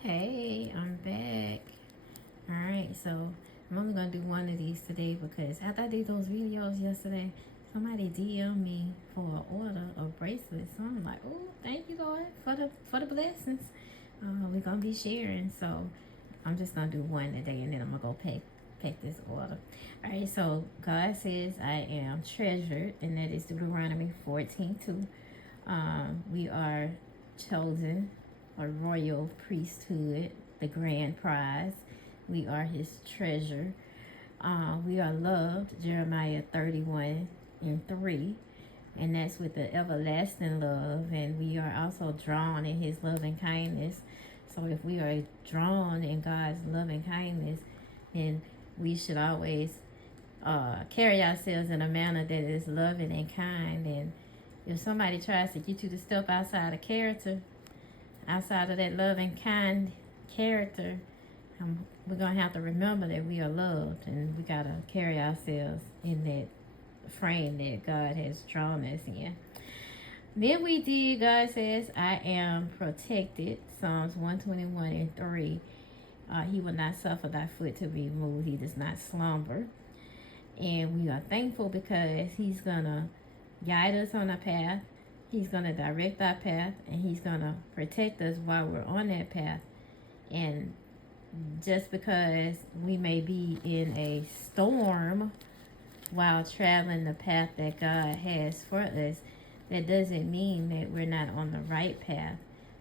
Hey, I'm back. Alright, so I'm only gonna do one of these today because after I did those videos yesterday, somebody DM'd me for an order of bracelets. So I'm like, oh, thank you, Lord, for the blessings. We're gonna be sharing. So I'm just gonna do one today and then I'm gonna go pack this order. Alright, so God says I am treasured, and that is Deuteronomy 14:2. We are chosen, a royal priesthood, the grand prize. We are his treasure. We are loved, Jeremiah 31:3. And that's with the everlasting love. And we are also drawn in his love and kindness. So if we are drawn in God's love and kindness, then we should always carry ourselves in a manner that is loving and kind. And if somebody tries to get you to step outside of character, outside of that loving, kind character, we're going to have to remember that we are loved, and we got to carry ourselves in that frame that God has drawn us in. Then we did, God says, I am protected, Psalms 121:3. He will not suffer thy foot to be moved. He does not slumber. And we are thankful because he's going to guide us on a path. He's going to direct our path, and he's going to protect us while we're on that path. And just because we may be in a storm while traveling the path that God has for us, that doesn't mean that we're not on the right path.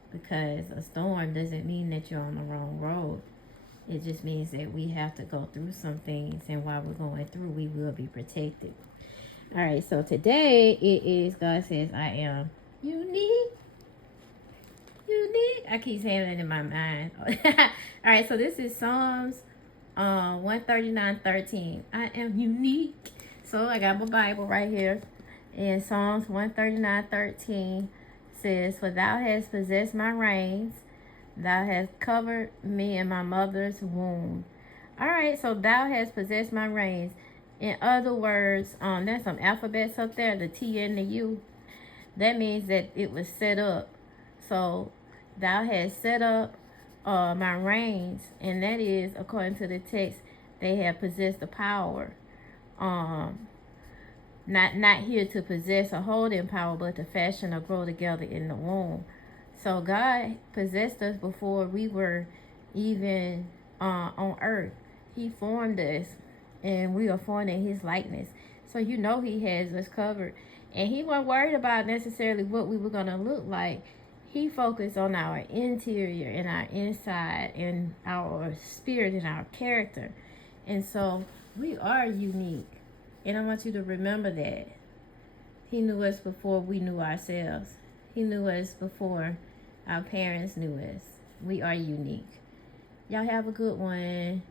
Because a storm doesn't mean that you're on the wrong road. It just means that we have to go through some things, and while we're going through, we will be protected. All right, so today it is, God says, I am unique. Unique. I keep saying it in my mind. All right, so this is Psalms 139:13. I am unique. So I got my Bible right here. And Psalms 139:13 says, for thou hast possessed my reins. Thou hast covered me in my mother's womb. All right, so thou hast possessed my reins. In other words, there's some alphabets up there, the T and the U. That means that it was set up. So thou hast set up my reins, and that is, according to the text, they have possessed the power. Not here to possess or hold in power, but to fashion or grow together in the womb. So God possessed us before we were even on earth. He formed us, and we are formed in his likeness. So you know he has us covered. And he wasn't worried about necessarily what we were going to look like. He focused on our interior and our inside and our spirit and our character. And so we are unique. And I want you to remember that. He knew us before we knew ourselves. He knew us before our parents knew us. We are unique. Y'all have a good one.